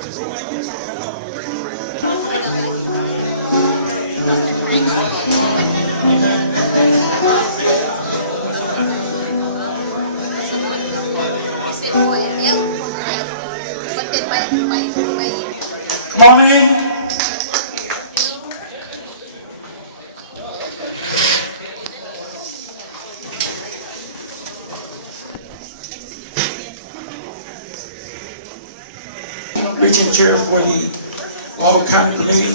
Morning. Region Chair for the Mahalo County Committee.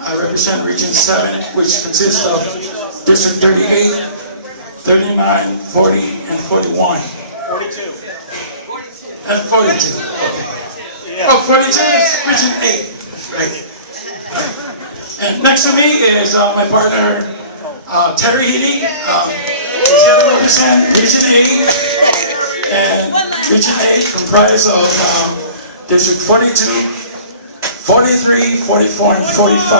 I represent Region 7, which consists of District 38, 39, 40, and 41. 42. And 42. Okay. Oh, 42 is Region 8. Right. And next to me is my partner, Teri Heede. He's here to represent Region 8. And Region 8 comprised of District 42, 43, 44, and 45.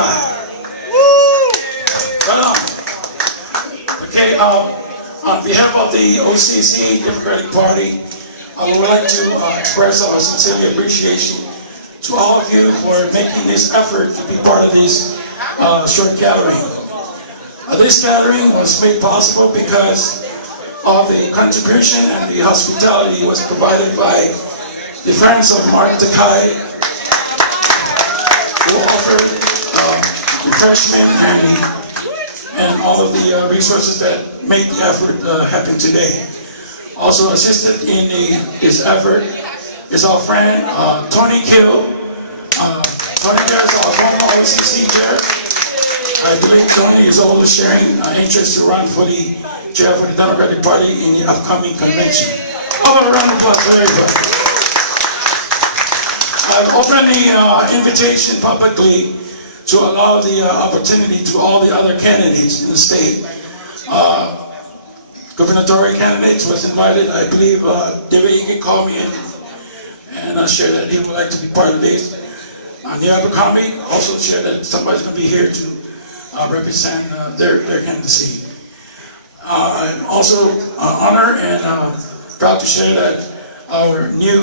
Right on. Okay, on behalf of the OCC Democratic Party, we would like to express our sincere appreciation to all of you for making this effort to be part of this short gathering. This gathering was made possible because of the contribution and the hospitality was provided by the friends of Mark Takai, who offered refreshment and all of the resources that made the effort happen today. Also assisted in this effort is our friend Tony Kill. Tony Kill is our former OCC chair. I believe Tony is also sharing interest to run for the chair for the Democratic Party in the upcoming convention. How about a round of applause for everybody? I've opened the invitation publicly to allow the opportunity to all the other candidates in the state. Gubernatorial candidates was invited. I believe Teri Heede called me in and shared that he would like to be part of this. The Abercrombie also shared that somebody's going to be here to represent their candidacy. I'm also honored and proud to share that our new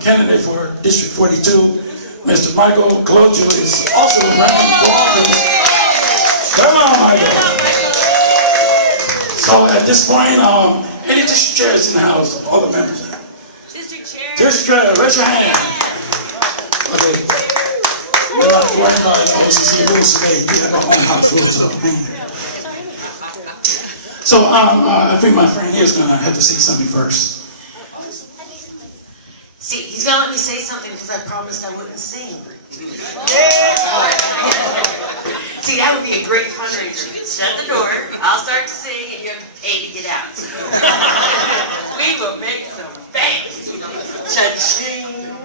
candidate for District 42, Mr. Mahiko is also running for office. Come on, Mahiko. So at this point, any district chairs in the house, all the members. District chair. District chair, raise your hand. Okay. We're not worrying about OCC rules today. We have our own house rules, so hang there. So I think my friend here is going to have to say something first. See, he's going to let me say something because I promised I wouldn't sing. See, that would be a great fundraiser. Shut the door, I'll start to sing, and you have to pay to get out. We will make some bank. Cha-ching.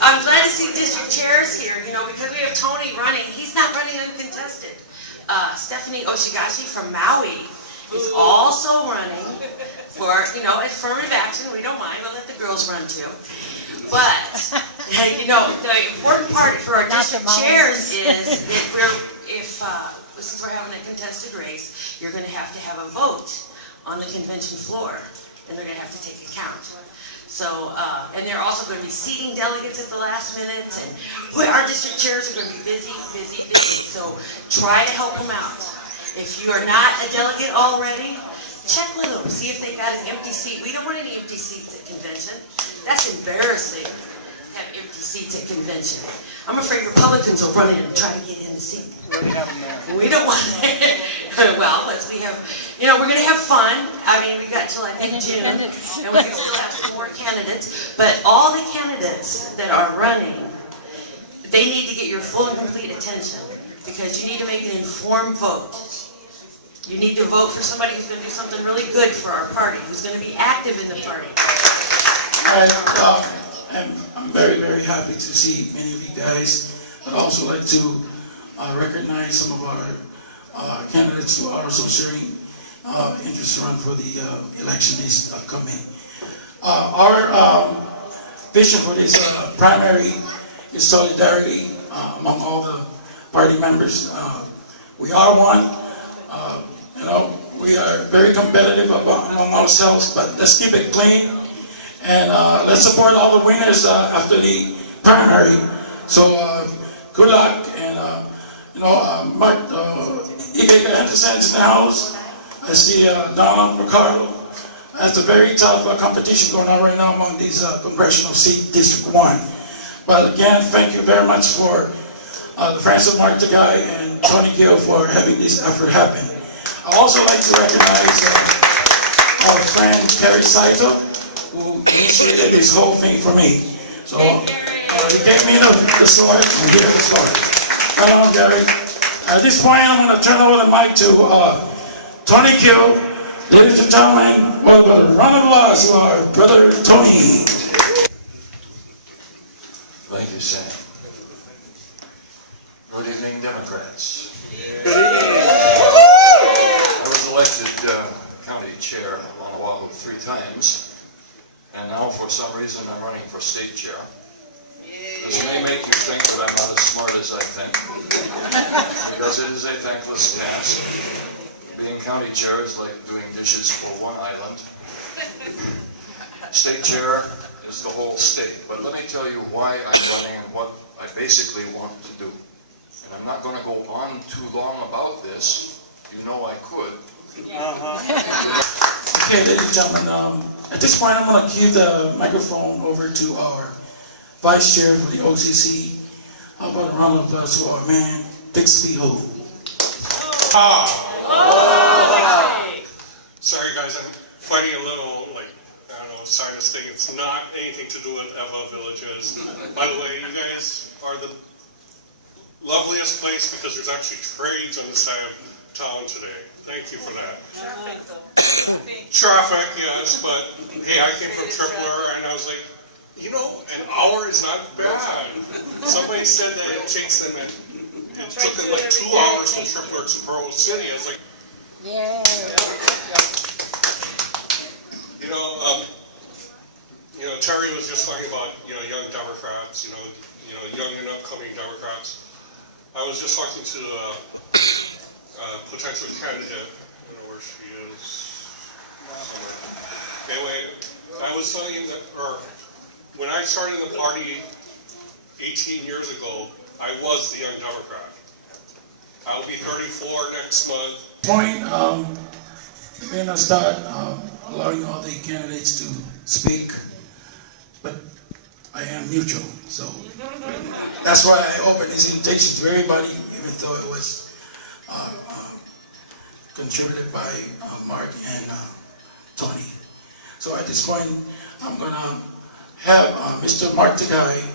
I'm glad to see district chairs here, because we have Tony running. He's not running uncontested. Stephanie Oshigashi from Maui is also running for, affirmative action. We don't mind. We'll let the girls run too. But, the important part for our district chairs is since we're having a contested race, you're going to have a vote on the convention floor, and they're going to have to take a count. So, and they're also going to be seating delegates at the last minute, and our district chairs are going to be busy. So, try to help them out. If you are not a delegate already, check with them, see if they got an empty seat. We don't want any empty seats at convention. That's embarrassing, have empty seats at convention. I'm afraid Republicans will run in and try to get in the seat. We don't want that. Well, we're going to have fun. I mean, we got till I think June, and we still have some more candidates. But all the candidates that are running, they need to get your full and complete attention because you need to make an informed vote. You need to vote for somebody who's going to do something really good for our party, who's going to be active in the party. I'm very, very happy to see many of you guys. I'd also like to recognize some of our candidates who are also sharing interest to run for the election this upcoming. Our vision for this primary is solidarity among all the party members. We are one. We are very competitive among ourselves, but let's keep it clean. And let's support all the winners after the primary. So good luck, and Mark Igega Henderson's in the house. I see Donald Ricardo. That's a very tough competition going on right now among these congressional seat District 1. But again, thank you very much for the friends of Mark Tagai and Tony Gill for having this effort happen. I also like to recognize our friend Kerry Saito, who initiated this whole thing for me. So he gave me the sword, and here's the sword. Right on, Gary. At this point, I'm going to turn over the mic to Tony Gill. Ladies and gentlemen, well, a round of applause to our brother Tony. Thank you, Sam. Good evening, Democrats. Good evening. I was elected county chair on Oahu 3 times, and now for some reason I'm running for state chair. This may make you think that I'm not as smart as I think, because it is a thankless task. Being county chair is like doing dishes for one island. State chair is the whole state. But let me tell you why I'm running and what I basically want to do. And I'm not going to go on too long about this. You know I could. Okay, ladies and gentlemen, at this point I'm going to give the microphone over to our Vice Chair for the OCC. How about a round of applause to our man, Bixby Ho. Sorry guys, I'm fighting a little, sinus thing. It's not anything to do with Eva Villages. By the way, you guys are the loveliest place because there's actually trades on the side of town today. Thank you for that. Traffic, yes, but hey, I came from Tripler and I was like, an hour is not bad. Somebody said that it takes them, it took them like 2 hours from Tripler to Pearl City. I was like, Terry was just talking about, young Democrats, young and upcoming Democrats. I was just talking to a potential candidate, I don't know where she is. Anyway, I was telling him that, when I started the party 18 years ago, I was the young Democrat. I'll be 34 next month. Point, we're going to start allowing all the candidates to speak, but I am neutral, so that's why I opened this invitation to everybody, even though it was contributed by Mark and Tony. So at this point, I'm going to have Mr. Mark Tagai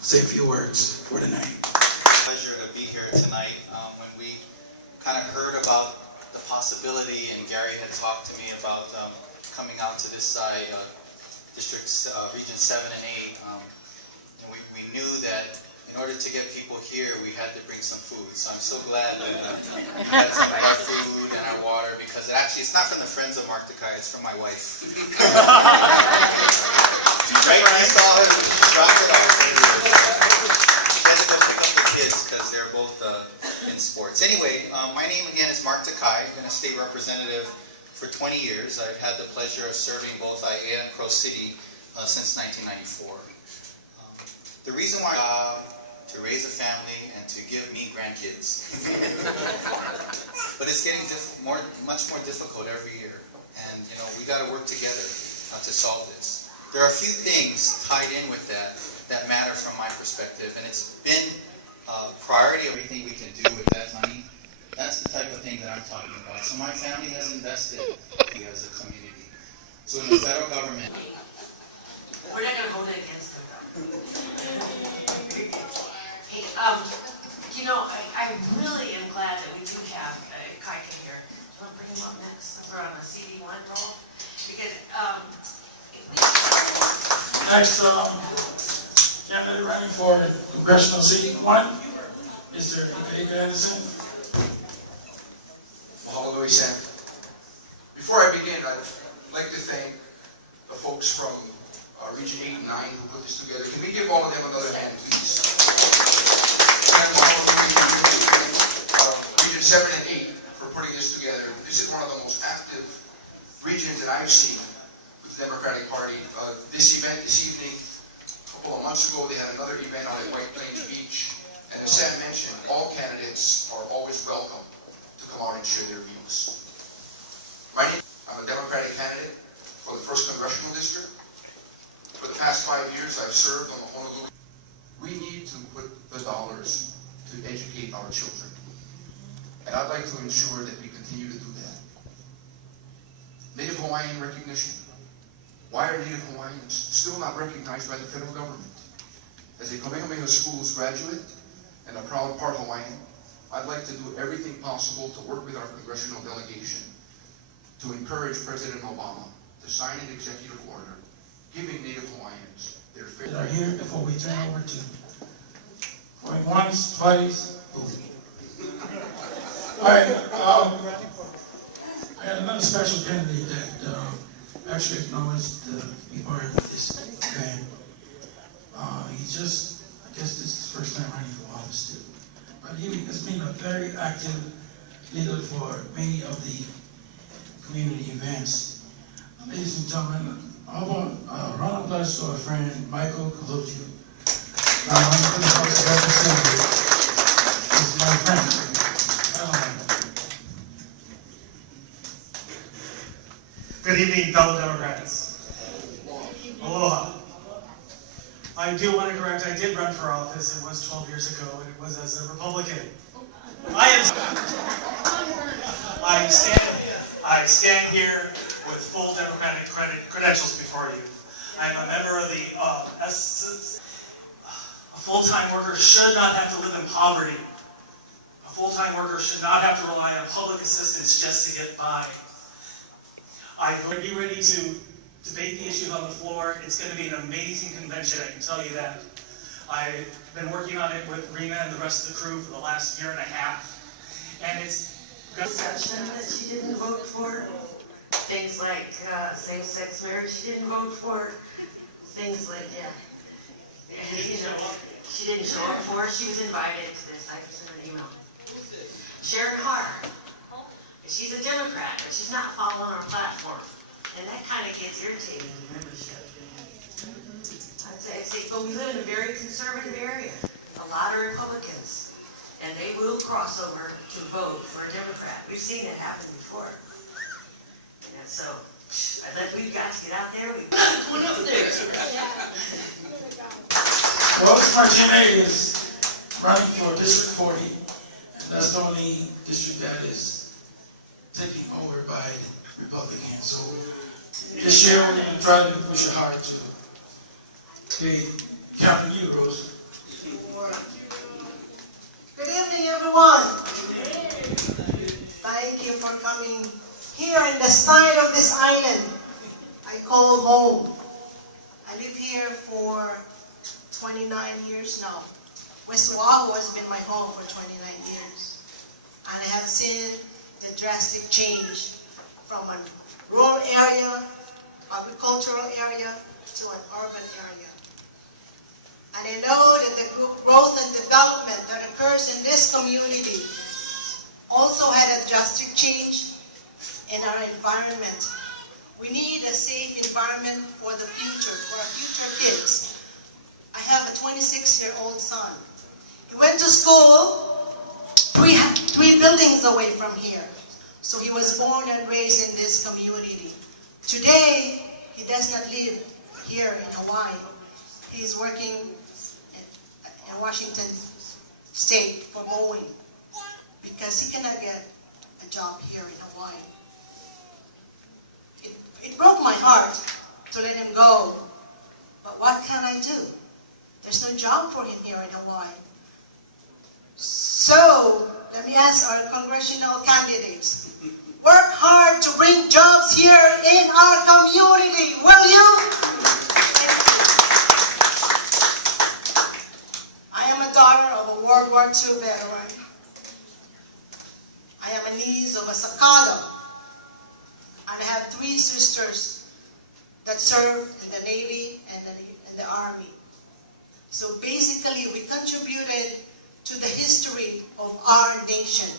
say a few words for the night. Pleasure to be here tonight. When we kind of heard about the possibility, and Gary had talked to me about coming out to this side, districts, region 7 and 8, we knew that in order to get people here, we had to bring some food. So I'm so glad that we had some of our food and our water, because it's not from the friends of Mark Takai, it's from my wife. Right? We saw her, she dropped it off. She had to go pick up the kids because they're both in sports. Anyway, my name again is Mark Takai. I've been a state representative for 20 years. I've had the pleasure of serving both IAEA and Crow City since 1994. The reason why to raise a family and to give me grandkids. But it's getting much more difficult every year. And we got to work together to solve this. There are a few things tied in with that matter from my perspective, and it's been priority of everything we can do with that money. That's the type of thing that I'm talking about. So my family has invested as a community. So in the federal government, We're not going to hold it against them. Hey, I really am glad that we do have Kaika here. Do you want to bring him up next? We're on a CD1 roll. Because Next, candidate running for congressional seat 1, Mr. Keali'i Lopez. Mahalo, Sam. Before I begin, I'd like to thank the folks from Region 8 and 9 who put this together. Can we give all of them another hand, please? And Region 7 and 8 for putting this together. This is one of the most active regions that I've seen with the Democratic Party. This event this evening, a couple of months months ago, they had another event out at White Plains Beach. And as Sam mentioned, all candidates are always welcome to come out and share their views. I'm a Democratic candidate for the 1st Congressional District. For the past 5 years, I've served on the Honolulu. We need to put the dollars to educate our children. And I'd like to ensure that we continue to do that. Native Hawaiian recognition. Why are Native Hawaiians still not recognized by the federal government? As a Kamehameha Schools graduate and a proud part Hawaiian, I'd like to do everything possible to work with our congressional delegation to encourage President Obama to sign an executive order giving Native Hawaiians their fair That are here before we turn over to going once, twice, boom. All right, I had another special candidate that actually acknowledged to be part of this event. He just, I guess this is his first time running for office too. But he has been a very active leader for many of the community events. Ladies and gentlemen, how about round of applause to our friend Mahiko Keali'i. Representative is my friend. Good evening, fellow Democrats. Aloha. I do want to correct, I did run for office. It was 12 years ago, and it was as a Republican. I stand here with full Democratic credentials before you. I'm a member of the a full-time worker should not have to live in poverty. A full-time worker should not have to rely on public assistance just to get by. I'm going to be ready to debate the issues on the floor. It's going to be an amazing convention, I can tell you that. I've been working on it with Rena and the rest of the crew for the last year and a half. And it's good. Section that she didn't vote for. Things like same-sex marriage she didn't vote for. Things like, she didn't show up for it. She was invited to this. I sent her an email. Sharon Carr. She's a Democrat, but she's not following our platform. And that kind of gets irritating in membership. I'd say, but we live in a very conservative area. A lot of Republicans. And they will cross over to vote for a Democrat. We've seen it happen before. And so, we've got to get out there. We've got to put up there. Well, Martinez is running for District 40, and that's the only district that is taken over by Republicans. So this year we're going to try to push it hard to count on you, Rose. Good evening, everyone. Thank you for coming here in the side of this island I call home. I live here for 29 years now. West Oahu has been my home for 29 years. And I have seen the drastic change from a rural area, agricultural area, to an urban area. And I know that the growth and development that occurs in this community also had a drastic change in our environment. We need a safe environment for the future, for our future kids. I have a 26-year-old son. He went to school three buildings away from here. So he was born and raised in this community. Today, he does not live here in Hawaii. He's working in Washington State for Boeing because he cannot get a job here in Hawaii. It broke my heart to let him go, but what can I do? There's no job for him here in Hawaii. So, let me ask our congressional candidates, work hard to bring jobs here in our community, will you? I am a daughter of a World War II veteran. I am a niece of a Sakado. And I have 3 sisters that serve in the Navy and in the Army. So basically, we contributed to the history of our nation,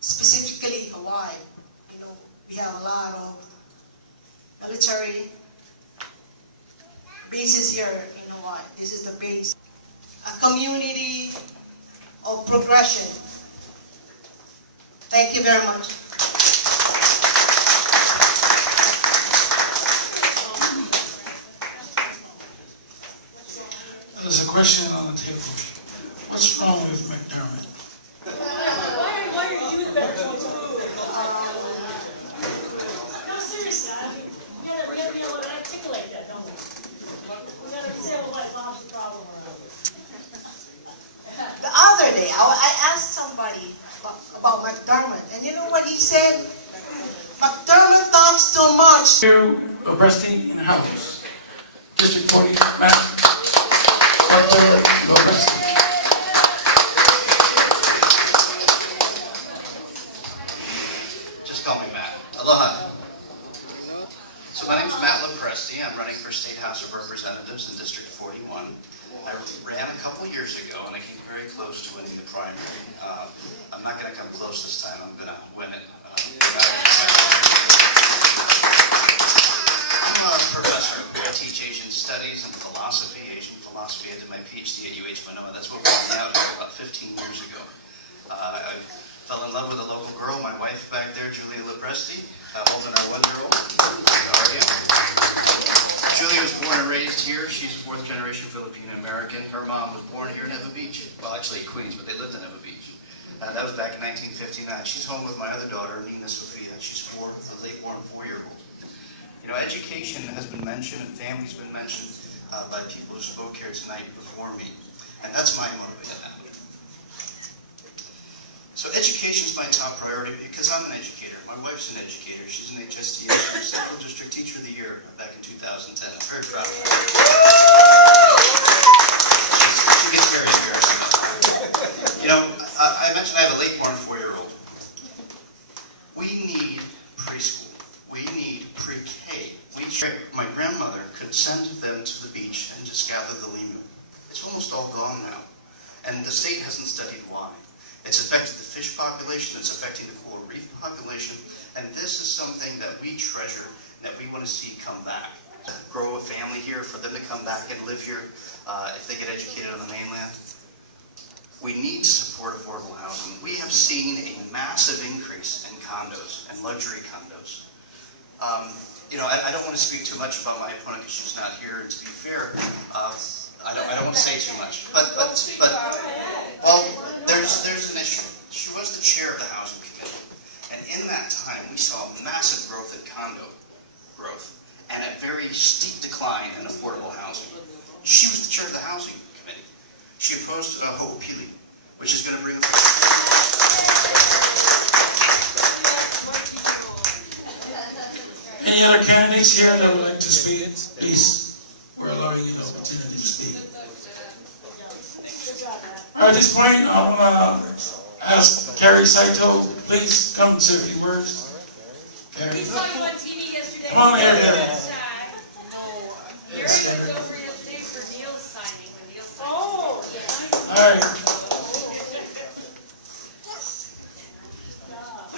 specifically Hawaii. You know, we have a lot of military basis here in Hawaii. This is the base. A community of progression. Thank you very much. There's a question on the table. What's wrong with McDermott? Why are you the better choice? No, seriously, I mean, we gotta be able to articulate that, don't we? We gotta say, well, like, Bob's the problem or not. The other day, I asked somebody about McDermott, and you know what he said? McDermott talks too much. To Obresti in the House. District 40, Matt. Lopez. Just call me Matt. Aloha. So my name is Matt Lopresti. I'm running for State House of Representatives in District 41. I ran a couple years ago and I came very close to winning the primary. I'm not going to come close this time. I'm going to win it. I'm a professor. I teach Asian studies and philosophy. Asian philosophy. I did my PhD at UH Manoa. That's what brought me out here about 15 years ago. I fell in love with a local girl, my wife back there, Julia Lopresti, holding our 1-year-old. How are you? Julia was born and raised here. She's a 4th generation Filipino American. Her mom was born here in Eva Beach. Well, actually Queens, but they lived in Eva Beach. That was back in 1959. She's home with my other daughter, Nina Sophia. She's 4, the late-born 4-year-old. You know, education has been mentioned and family's been mentioned by people who spoke here tonight before me. And that's my motivator now. So education is my top priority because I'm an educator. My wife's an educator. She's an HSTA, Central District Teacher of the Year back in 2010. I'm very proud of her. She gets very embarrassed. You know, I mentioned I have a late-born 4-year-old. We need preschool. We need pre-K. My grandmother could send them to the beach and just gather the limu. It's almost all gone now. And the state hasn't studied why. It's affected the fish population, it's affecting the coral reef population, and this is something that we treasure, that we want to see come back. Grow a family here, for them to come back and live here if they get educated on the mainland. We need to support affordable housing. We have seen a massive increase in condos and luxury condos. You know, I don't want to speak too much about my opponent because she's not here, and to be fair, I don't want to say too much. But well, there's an issue. She was the chair of the housing committee, and in that time we saw massive growth in condo growth and a very steep decline in affordable housing. She was the chair of the housing committee. She opposed Ho'opili, which is going to bring. Any other candidates here that would like to speak? Please, we're allowing you the opportunity to speak. At this point, I'll ask Carrie Saito, please come and say a few words. Carrie. We saw you on TV yesterday. Come on here, Carrie. Gary was over yesterday for Neil's signing, when Neil signed. Oh, yeah. All right.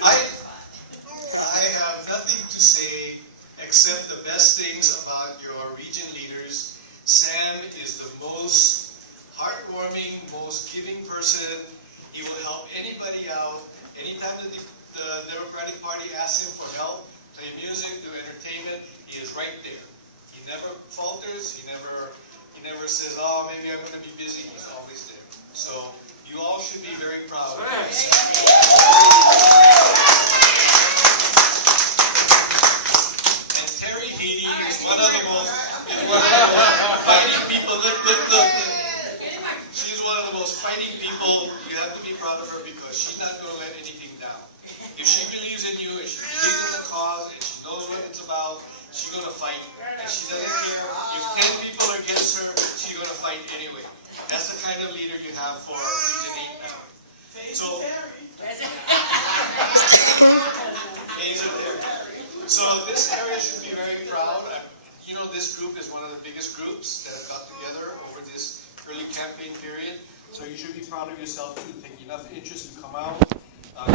I have nothing to say except the best things about your region leaders. Sam is the most heartwarming, most giving person. He will help anybody out. Anytime that the Democratic Party asks him for help, play music, do entertainment, he is right there. He never falters. He never says, "Oh, maybe I'm going to be busy." He's always there. So you all should be very proud of him. And Teri Heede is one of the most fighting people. Look. She's one of the most fighting people. You have to be proud of her because she's not going to let anything down. If she believes in you, and she believes in the cause, and she knows what it's about, she's going to fight. And she doesn't care if 10 people are against her, she's going to fight anyway. That's the kind of leader you have for Region 8 now. So, so this area should be very proud. You know, this group is one of the biggest groups that have got together over this early campaign period. So you should be proud of yourself to take enough interest to come out,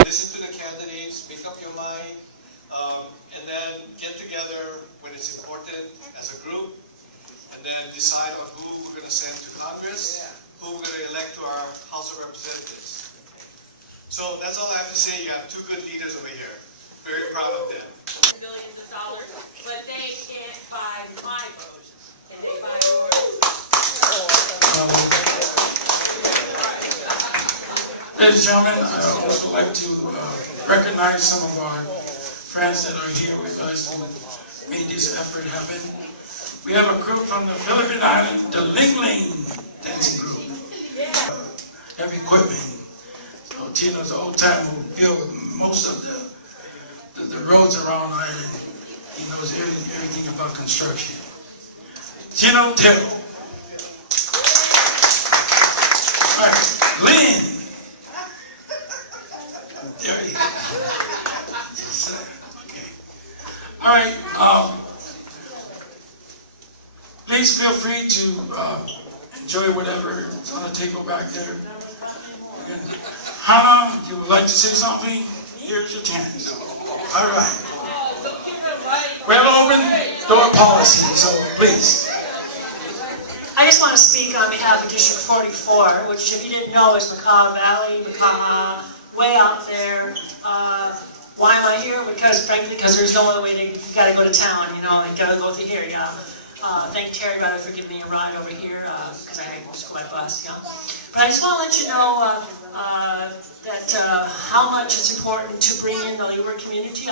listen to the candidates, make up your mind, and then get together when it's important as a group and then decide on who we're going to send to Congress, who we're going to elect to our House of Representatives. So that's all I have to say. You have two good leaders over here. Very proud of them. Billions of dollars, but they can't buy my vote. Can they buy yours? Ladies and gentlemen, I would also like to recognize some of our friends that are here with us who made this effort happen. We have a group from the Philippine Island, the Ling Ling dancing group. Heavy equipment. Tino's the old time who built most of the roads around the island. He knows everything about construction. Tino Tero. All right, Lynn. There he is. Yes, sir. Okay. All right. Please feel free to enjoy whatever is on the table back there. Hannah, you would like to say something? Here's your chance. All right. We have an open door policy, so please. I just want to speak on behalf of District 44, which, if you didn't know, is Makaha Valley, Makaha, way out there. Why am I here? Because, frankly, because there's no other way to, you got to go to town, you know, you got to go through here, yeah. Thank Terry, by the way, for giving me a ride over here, because I just go by bus, yeah. But I just want to let you know that how much it's important to bring in the Leeward community.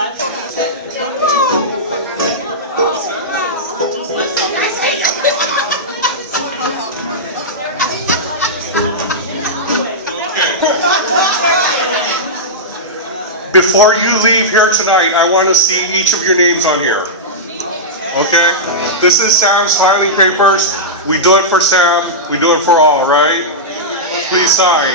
Before you leave here tonight, I want to see each of your names on here. Okay? This is Sam's filing papers. We do it for Sam. We do it for all, right? Please sign.